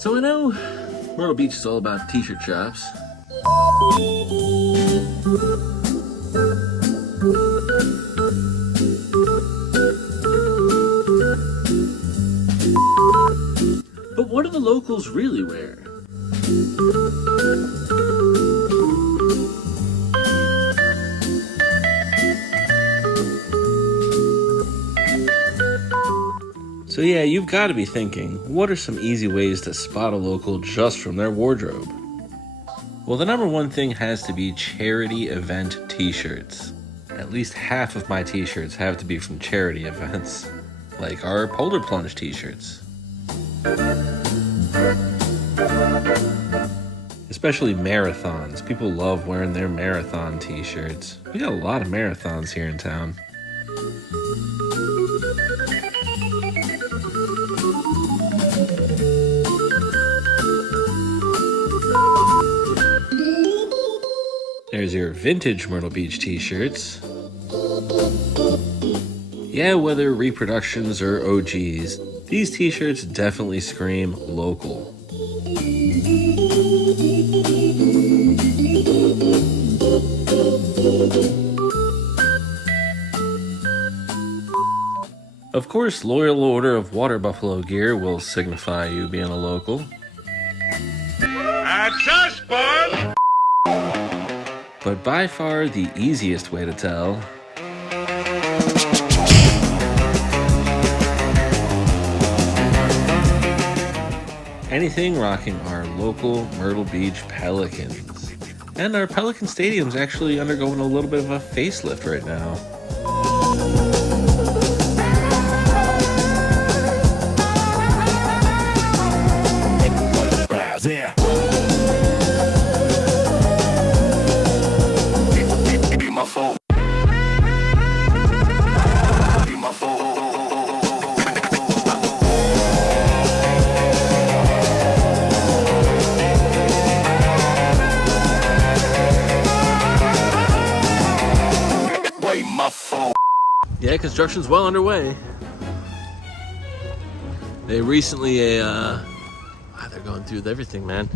So I know Myrtle Beach is all about t-shirt shops. But what do the locals really wear? So yeah, you've got to be thinking, what are some easy ways to spot a local just from their wardrobe? Well, the number one thing has to be charity event t-shirts. At least half of my t-shirts have to be from charity events, like our Polar Plunge t-shirts. Especially marathons. People love wearing their marathon t-shirts. We got a lot of marathons here in town. There's your vintage Myrtle Beach t-shirts. Yeah, whether reproductions or OGs, these t-shirts definitely scream local. Of course, Loyal Order of Water Buffalo gear will signify you being a local. That's us, bud! But by far the easiest way to tell anything rocking our local Myrtle Beach Pelicans. And our Pelican Stadium's actually undergoing a little bit of a facelift right now. Yeah. My fault. My fault. Yeah, construction's well underway. They recently they're going through everything, man.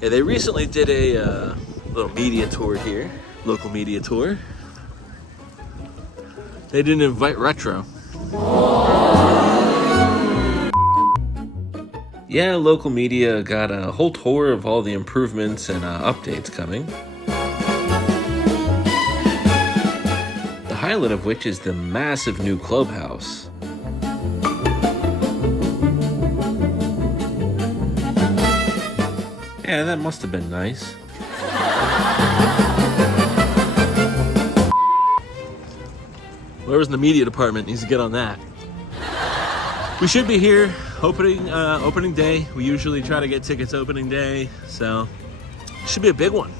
Yeah, they recently did a little media tour here, local media tour. They didn't invite Retro. Yeah, local media got a whole tour of all the improvements and updates coming. The highlight of which is the massive new clubhouse. Yeah, that must have been nice. Whoever's in the media department needs to get on that. We should be here opening day. We usually try to get tickets opening day, so it should be a big one.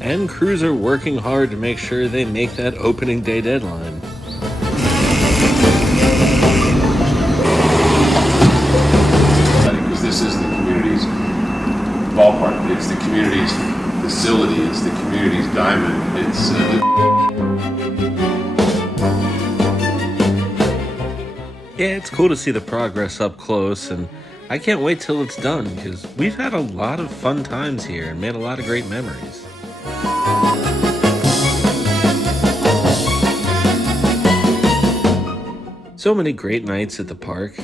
And crews are working hard to make sure they make that opening day deadline. Because this is the community's ballpark, it's the community's facility, it's the community's diamond, it's Yeah, it's cool to see the progress up close, and I can't wait till it's done, because we've had a lot of fun times here and made a lot of great memories. So many great nights at the park.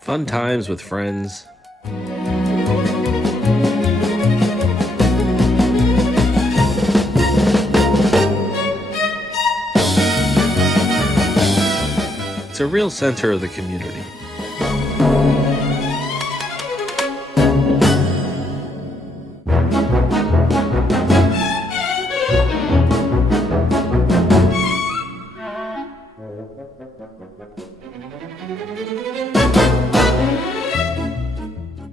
Fun times with friends. It's a real center of the community.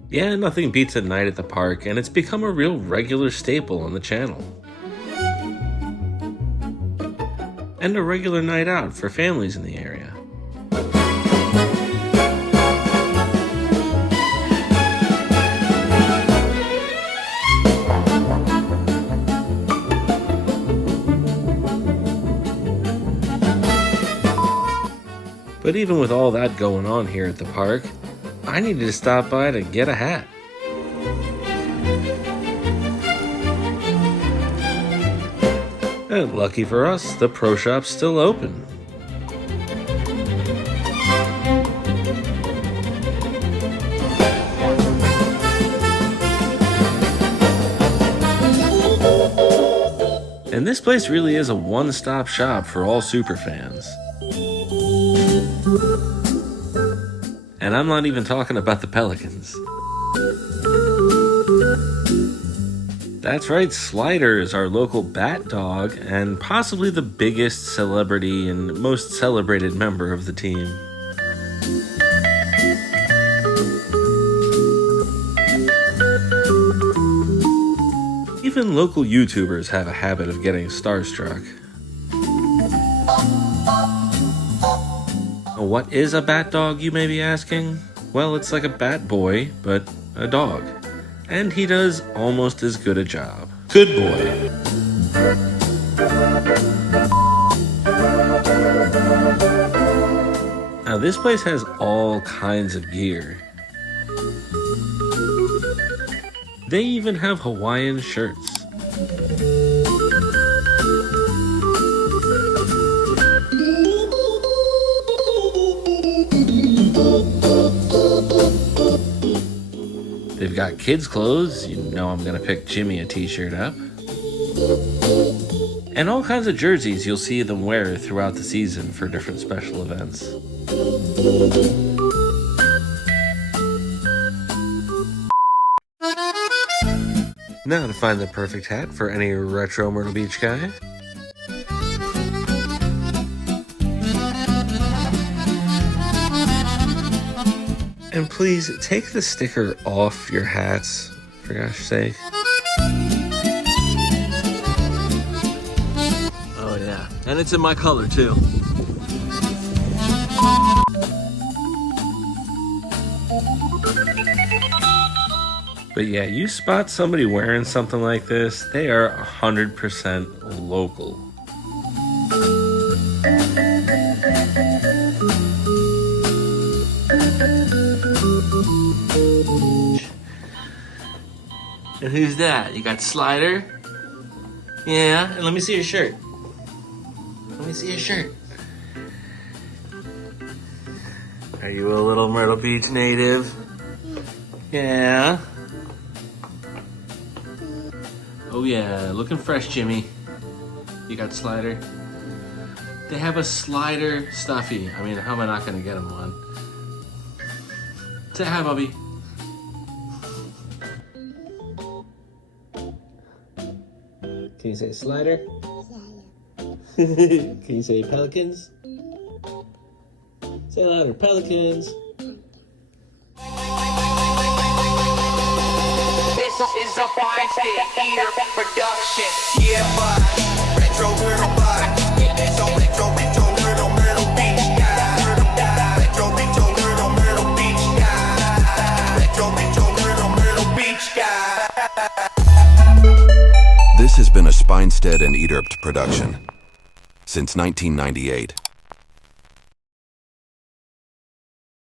Yeah, nothing beats a night at the park, and it's become a real regular staple on the channel. And a regular night out for families in the area. But even with all that going on here at the park, I needed to stop by to get a hat. And lucky for us, the pro shop's still open. And this place really is a one-stop shop for all superfans. And I'm not even talking about the Pelicans. That's right, Slider is our local bat dog and possibly the biggest celebrity and most celebrated member of the team. Even local YouTubers have a habit of getting starstruck. What is a bat dog, you may be asking? Well, it's like a bat boy, but a dog. And he does almost as good a job. Good boy. Now, this place has all kinds of gear. They even have Hawaiian shirts. They've got kids' clothes. You know I'm gonna pick Jimmy a t-shirt up. And all kinds of jerseys you'll see them wear throughout the season for different special events. Now to find the perfect hat for any retro Myrtle Beach guy. And please take the sticker off your hats, for gosh sake. Oh yeah, and it's in my color too. But yeah, you spot somebody wearing something like this, they are 100% local. And who's that? You got Slider? Yeah, and let me see your shirt. Let me see your shirt. Are you a little Myrtle Beach native? Yeah. Oh yeah, looking fresh, Jimmy. You got Slider? They have a Slider stuffy. I mean, how am I not gonna get him one? Say hi, Bubby. Can you say Slider? Can you say Pelicans? Say louder, Pelicans. This is a fine theater production. Yeah, but Retro Myrtle Beach. So Retro Myrtle Beach Guy. Retro Myrtle Beach Guy. Retro Myrtle Beach Guy. This has been a Spinestead and Ederpt production. Since 1998,